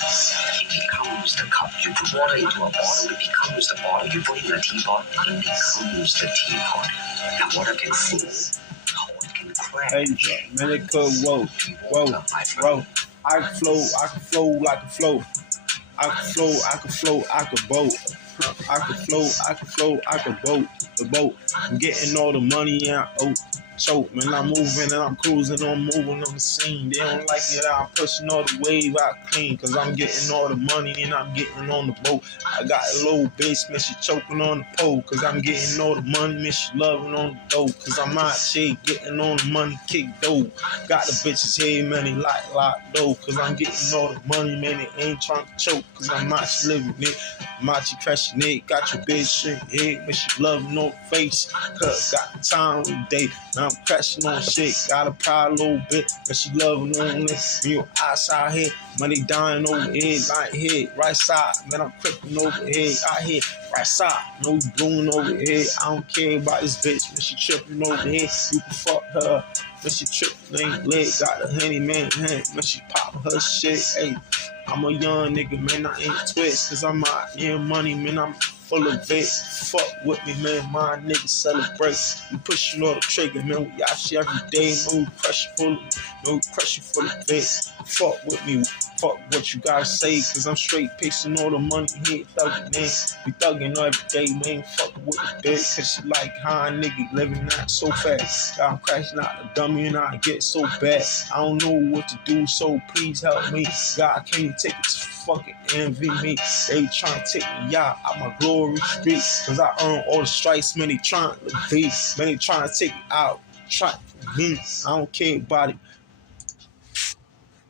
It becomes the cup. You put water into a bottle, it becomes the bottle. You put it in a teapot, it becomes the teapot. And water can flow, or it can crack. Hey, man, it could whoa. I can flow like a float. I can float, I can boat. I can boat. The boat. I'm getting all the money and I owe. Choke, man, I'm moving and I'm cruising, I'm moving on the scene. They don't like it, I'm pushing all the wave out clean. Cause I'm getting all the money and I'm getting on the boat. I got a little bitch, man, she choking on the pole. Cause I'm getting all the money, man, she loving on the dough. Cause I'm out here getting on the money, kick dough. Got the bitches here, man, they like dough. Cause I'm getting all the money, man, they ain't trying to choke. Cause I'm out here living it, I'm out here crashing it. Got your bitch in here, man, she loving on the face. Cause got the time of the day. I'm crashing on shit, got a pride a little bit, but she loving on it. When your eyes out here, money dying over here, right here, right side. Man, I'm crippin' over here, out here, right side. No, we blowing over here. I don't care about this bitch, when she tripping over here. You can fuck her, when she tripping, ain't lit. Got a honey man, when she pop her shit. Hey, I'm a young nigga, man, I ain't twist, cause I'm out here money, man, I'm full of it. Fuck with me, man, my niggas celebrate. We pushing all the trigger, man, we out here every day. No pressure full of it. Fuck with me, fuck what you gotta say, cause I'm straight pacing all the money here, thugging, man. We thugging every day, man, fuck with the bitch, cause she like how a nigga living out so fast. I'm crashing out the dummy and I get so bad. I don't know what to do, so please help me. God, can you take it to fucking envy me? They trying to take me out my glory street, cause I earn all the stripes, man, they trying to be, man, they trying to take me out, try for me. I don't care about it,